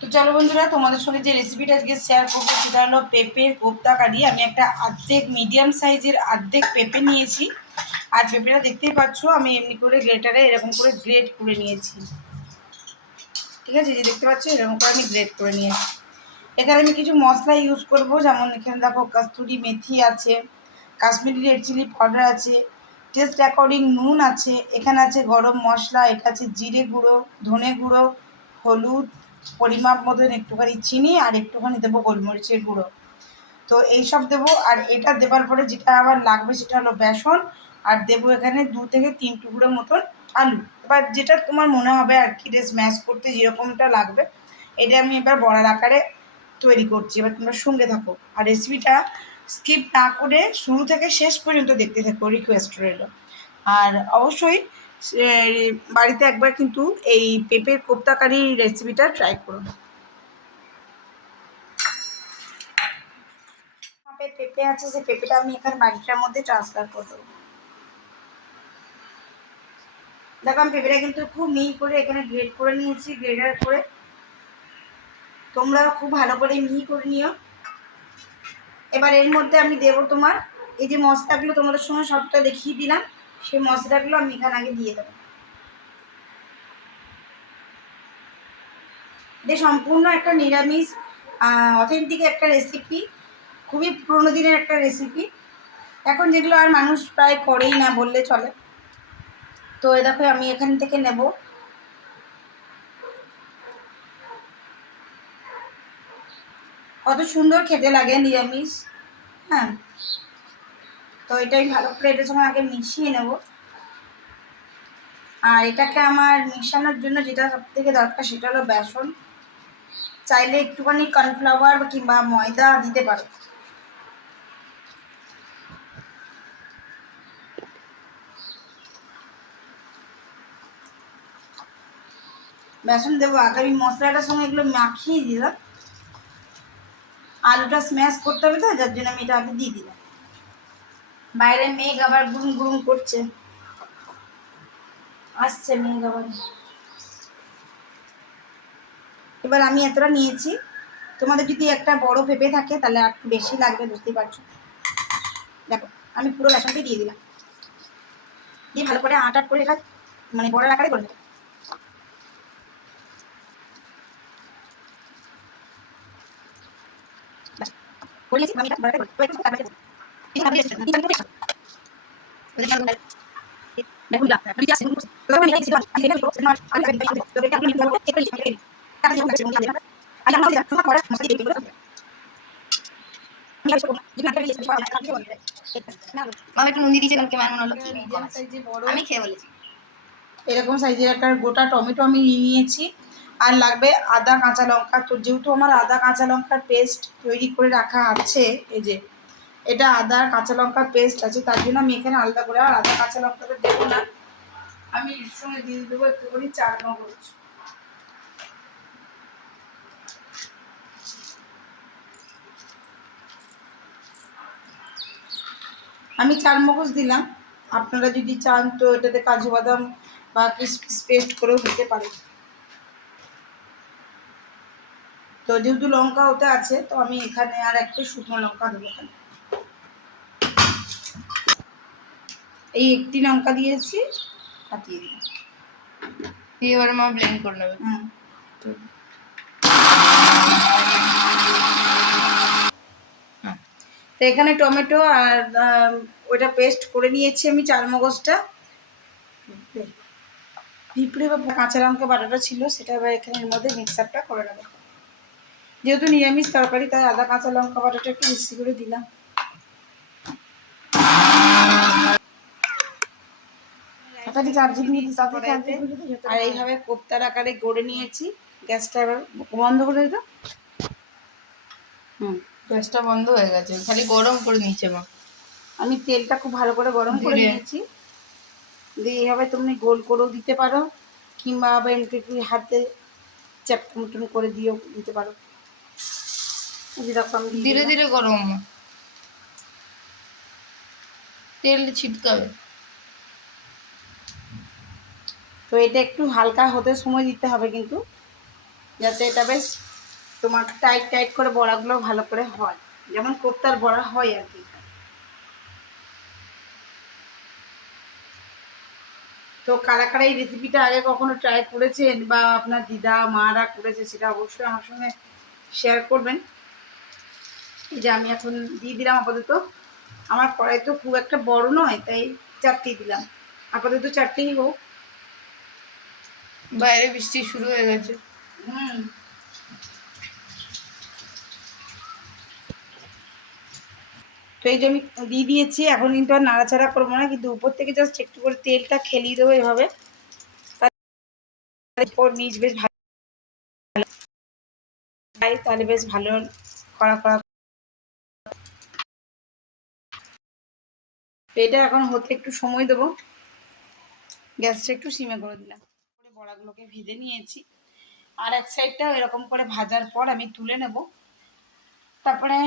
তো চলো বন্ধুরা, তোমাদের সঙ্গে যে রেসিপিটা আজকে শেয়ার করবো সেটা হলো পেঁপের কোপ্তা কারি। আমি একটা অর্ধেক মিডিয়াম সাইজের অর্ধেক পেঁপে নিয়েছি। আর পেঁপেটা দেখতেই পাচ্ছ আমি এমনি করে গ্রেটারে এরকম করে গ্রেট করে নিয়েছি। ঠিক আছে, যে দেখতে পাচ্ছ এরকম করে আমি গ্রেট করে নিয়েছি। এখানে আমি কিছু মশলা ইউজ করব, যেমন এখানে দেখো কস্তুরি মেথি আছে, কাশ্মীরি রেড চিলি পাউডার আছে, টেস্ট অ্যাকর্ডিং নুন আছে, এখানে আছে গরম মশলা, এটা আছে জিরে গুঁড়ো, ধনে গুঁড়ো, হলুদ, পরিমাপ মতন একটুখানি চিনি, আর একটুখানি দেবো গোলমরিচের গুঁড়ো। তো এইসব দেবো। আর এটা দেবার পরে যেটা আবার লাগবে সেটা হলো বেসন, আর দেবো এখানে 2 থেকে 3 টুকরো মতন আলু। এবার যেটা তোমার মনে হবে আর কি, স্ম্যাশ করতে যেরকমটা লাগবে। এটা আমি এবার বড়ার আকারে তৈরি করছি, এবার তোমরা সঙ্গে থাকো আর রেসিপিটা স্কিপ না করে শুরু থেকে শেষ পর্যন্ত দেখতে থাকো, রিকোয়েস্ট রইল। আর অবশ্যই বাড়িতে একবার কিন্তু এই পেঁপের কোপ্তা কারি রেসিপিটা ট্রাই করো। পেঁপে আছে, সেই পেঁপেটা আমি এখানে বাড়িটার মধ্যে ট্রান্সফার করে দেবো। দেখো আমি পেঁপেটা কিন্তু খুব মিহি করে এখানে গ্রেড করে নিয়েছি, গ্রেডার করে। তোমরাও খুব ভালো করে মিহি করে নিও। এবার এর মধ্যে আমি দেবো তোমার এই যে মশলাগুলো তোমাদের সঙ্গে সবটা দেখিয়ে দিলাম, সেই মশলাগুলো আমি এখানে আগে দিয়ে দেবো। এটা সম্পূর্ণ একটা নিরামিষ অথেন্টিক একটা রেসিপি, খুবই পুরোনো দিনের একটা রেসিপি। এখন যেগুলো আর মানুষ প্রায় করেই না বললে চলে। তো এ দেখো আমি এখান থেকে নেব। কত সুন্দর খেতে লাগে নিরামিষ। হ্যাঁ, তো এটাই ভালো করে এটার সঙ্গে আগে মিশিয়ে নেব। আর এটাকে আমার মিশানোর জন্য যেটা সব থেকে দরকার সেটা হলো বেসন। চাইলে একটুখানি কর্নফ্লাওয়ার কিংবা ময়দা দিতে পারো। বেসন দেবো আগে, আমি মশলাটার সঙ্গে এগুলো মাখিয়ে দিলাম। আলুটা স্ম্যাশ করতে হবে তো, যার জন্য আমি এটা আগে দিয়ে দিলাম। বাইরে মেঘ আবার গুরুম গুরুম করছে, আসছে মেঘ আবার। এবার আমি এতটা নিয়েছি, তোমাদের যদি একটা বড় পেঁপে থাকে তাহলে আর একটু বেশি লাগবে, বুঝতেই পারছো। দেখো আমি পুরো বেসনটাই দিয়ে দিলাম, দিয়ে ভালো করে আটা করে এটা মানে বড়ার আকারে করে দেবো। করে নিয়েছি আমি এটা বড়াটা করে দেবো। দেখুন আমি জাস্ট তখন আমি এটা আমি এটা করব না আমি এটা করব তো এটা আপনি করব এটা লিখে দিন তাহলে যখন কাছে মনে দেবেন আমি আমরা দিলাম তোমার পড়া মশলা দিয়ে দিবেন আমি আসলে যদি না লিখে পাওয়া আমি বলি মামা একটু নুন দিয়ে দিয়েছে কালকে মান হলো কি মিডিয়াম সাইজে বড় আমি খেয়ে বলেছি। এরকম সাইজের একটা গোটা টমেটো আমি নিয়েছি। আর লাগবে আদা কাঁচা লঙ্কা। তো যেহেতু আমার আদা কাঁচা লঙ্কার পেস্ট তৈরি করে রাখা আছে, এই যে এটা আদা কাঁচা লঙ্কার পেস্ট আছে, তার জন্য আমি এখানে আলাদা করে আর আদা কাঁচা লঙ্কাটা দেবো না। আমি এর সঙ্গে দিয়ে দেবো একটুখানি চার মগজ। আমি চার মগজ দিলাম, আপনারা যদি চান তো এটাতে কাজু বাদাম বা কিশমিশ পেস্ট করেও দিতে পারেন। তো যেহেতু লঙ্কা ওতে আছে তো আমি এখানে আর একটা শুকনো লঙ্কা দেবো। এখানে এই একটি লঙ্কা দিয়েছি, কাটিয়ে দিই। এবার মা ব্লেন্ড করে নেবে। তো এখানে টমেটো আর ওইটা পেস্ট করে নিয়েছি আমি চার মগজটা। পিঁপড়ে বা কাঁচা লঙ্কা বাটাটা ছিল সেটা এবার এখানে এর মধ্যে মিক্সারটা করে নেবো। যেহেতু নিরামিষ তরকারি তাই আদা কাঁচা লঙ্কা বাটাটা একটু বেশি করে দিলাম। আর এইভাবে কোপ্তার আকারে গড়ে নিয়েছি। গ্যাসটা এবার বন্ধ করে দিত। গ্যাসটা বন্ধ হয়ে গেছে, খালি গরম করে নিচ্ছে মা। আমি তেলটা খুব ভালো করে গরম করে নিয়েছি। দিয়ে এইভাবে তুমি গোল করেও দিতে পারো, কিংবা আবার একটু হাতে চ্যাপটা মতন করে দিয়েও দিতে পারো। যেরকম ধীরে ধীরে গরম, তেল ছিটকাবে। তো এটা একটু হালকা হতে সময় দিতে হবে কিন্তু, যাতে এটা বেশ তোমার টাইট টাইট করে বড়াগুলো ভালো করে হয়, যেমন কোপ্তার বড়া হয় আর কি। তো কারা কারা এই রেসিপিটা আগে কখনো ট্রাই করেছেন বা আপনার দিদা মারা করেছে সেটা অবশ্যই আমার সঙ্গে শেয়ার করবেন। এই যে আমি এখন দিয়ে দিলাম আপাতত, আমার কড়াই তো খুব একটা বড় নয় তাই 4টে দিলাম, আপাতত 4টেই হোক। বাইরে বৃষ্টি শুরু হয়ে গেছে। হুম, তো এই যে আমি দিয়ে দিয়েছি, এখন কিন্তু আর নাড়াচাড়া করবো না, কিন্তু উপর থেকে জাস্ট একটু করে তেলটা খেলিয়ে দেবো এভাবে, তারপর নিচ বেশ ভালো হয়, তাহলে বেশ ভালো কড়া কড়া। এটা এখন হতে একটু সময় দেবো, গ্যাসটা একটু সিমে করে দিলাম। বড়াগুলোকে ভেজে নিয়েছি, আর এক সাইডটাও এরকম করে ভাজার পর আমি তুলে নেব। তারপরে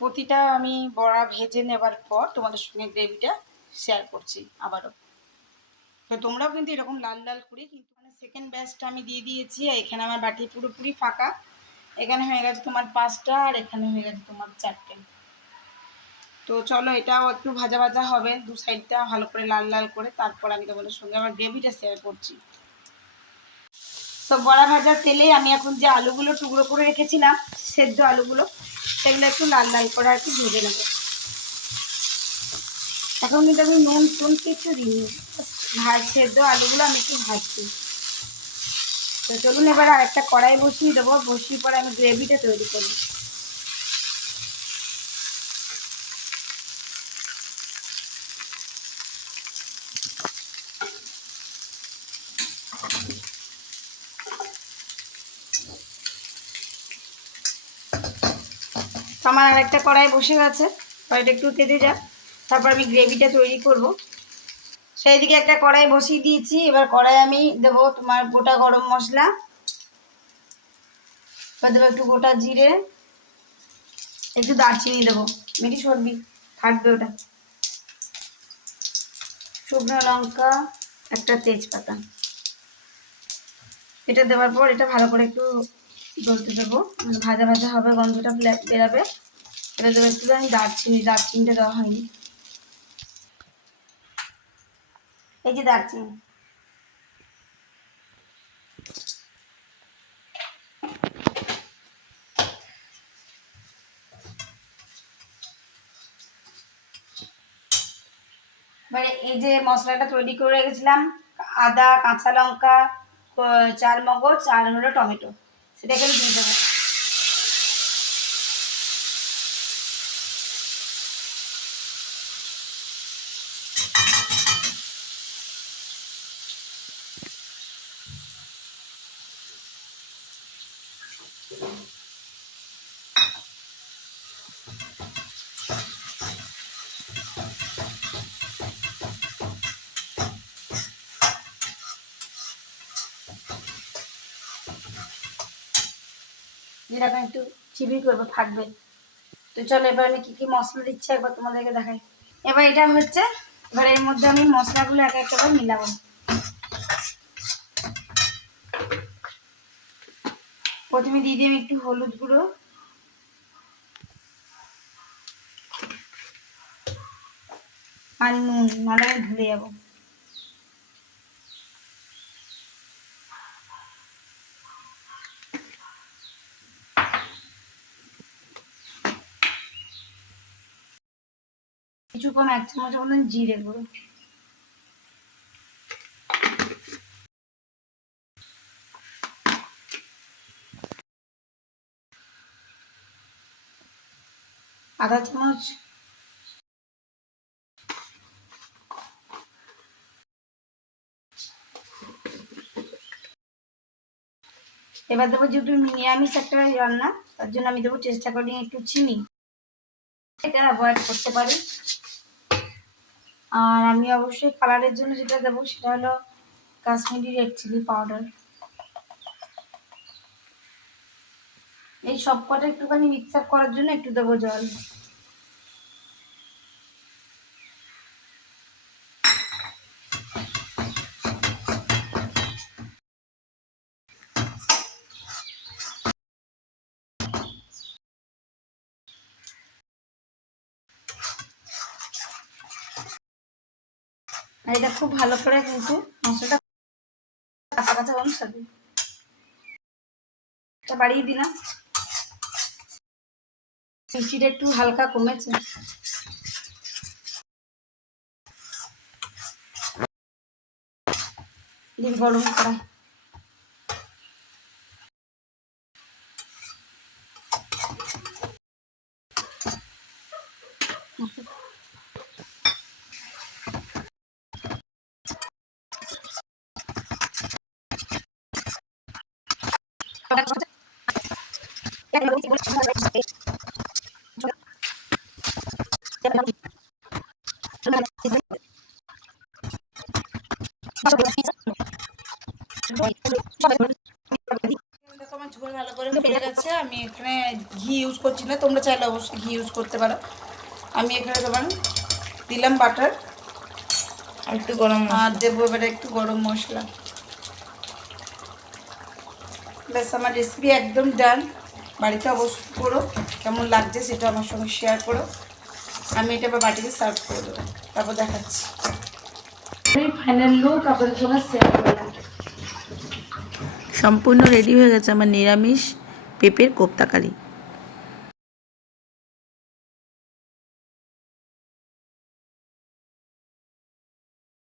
প্রতিটা আমি বড়া ভেজে নেবার পর তোমাদের সঙ্গে গ্রেভিটা শেয়ার করছি আবারও। তো তোমরাও কিন্তু এরকম লাল লাল করে, কিন্তু মানে সেকেন্ড ব্যাচটা আমি দিয়ে দিয়েছি। এখানে আমার বাটি পুরোপুরি ফাঁকা, এখানে হয়ে গেছে তোমার 5টা আর এখানে হয়ে গেছে তোমার 4টে। তো চলো এটাও একটু ভাজা ভাজা হবে, দু সাইডটা ভালো করে লাল লাল করে, তারপর আমি তোমাদের সঙ্গে আমার গ্রেভিটা শেয়ার করছি। তো বড়া ভাজার তেলে আমি এখন যে আলুগুলো টুকরো করে রেখেছিলাম, সেদ্ধ আলুগুলো, সেগুলো একটু লাল লাল করে আর কি ভেজে নেবো। এখন কিন্তু আমি নুন টুন কিছু দিইনি, সেদ্ধ আলুগুলো আমি একটু ভাজছি। তো চলুন এবার আর একটা কড়াই বসিয়ে দেবো, বসিয়ে পরে আমি গ্রেভিটা তৈরি করবো। আমার আর একটা কড়াই বসে গেছে, কড়াইটা একটু তেতে যাক, তারপর আমি গ্রেভিটা তৈরি করব। সেই দিকে একটা কড়াই বসিয়ে দিয়েছি, এবার কড়াই আমি দেবো তোমার গোটা গরম মশলা, এবার দেবো একটু গোটা জিরে, একটু দারচিনি দেবো, মিটি সরবি থাকবে ওটা, শুকনো লঙ্কা, একটা তেজপাতা। এটা দেওয়ার পর এটা ভালো করে একটু জ্বলতে দেবো, ভাজা ভাজা হবে, গন্ধটা বেরাবে। এটা দেবো একটু আমি দারচিনি, দারচিনিটা দেওয়া হয়নি, এই যে দারচিনি। এবারে এই যে মশলাটা তৈরি করে রেখেছিলাম, আদা, কাঁচা লঙ্কা, চার মগজ আর হলো টমেটো, সেটাকে আমি দিয়ে দেবো। যেরকম একটু চিবি করবো থাকবে। তো চলো এবার আমি কি কি মশলা দিচ্ছি একবার তোমাদেরকে দেখাই। এবার এটা হচ্ছে, এবার এর মধ্যে আমি মশলাগুলো এক একটা করে মিলাবো। প্রথমে দিয়ে দিই আমি একটু হলুদ গুঁড়ো, আর নুন, নাহলে আমি ভুলে যাবো। কিছু কম 1 চামচের মতন জিরে গুঁড়ো, আধা চামচ এবার দেবো, যেহেতু নিরামিষ একটা রান্না তার জন্য আমি দেবো টেস্ট অ্যাকর্ডিং একটু চিনি, এটা অ্যাভয়েড করতে পারি। আর আমি অবশ্যই কালারের জন্য যেটা দেবো সেটা হলো কাশ্মীরি রেড চিলি পাউডার। এই সব কটা একটুখানি মিক্স আপ করার জন্য একটু দেবো জল। আর এটা খুব ভালো করে কিন্তু মাংসটা কাঁচা কাঁচা গন্ধ থাকবে। এটা বাড়িয়ে দিলাম, মিষ্টিটা একটু হালকা কমেছে। দিন গরম কড়াই, দেখো আমার ঝোল ভালো করে ফুটে গেছে। আমি এখানে ঘি ইউজ করছি না, তোমরা চাইলে অবশ্যই ঘি ইউজ করতে পারো। আমি এখানে তোমার দিলাম বাটার, আর একটু গরম আর মশলা। দেবো এবারে একটু গরম মশলা। ব্যাস আমার রেসিপি একদম ডান। বাড়িতে অবশ্যই করো, কেমন লাগছে সেটা আমার সঙ্গে শেয়ার করো। আমি এটা এবার বাটিতে সার্ভ করে দেবো, তারপর দেখাচ্ছি। আমি ফাইনাল লুক আপনাদের সঙ্গে শেয়ার করলাম। সম্পূর্ণ রেডি হয়ে গেছে আমার নিরামিষ পেঁপের কোপ্তা কারি।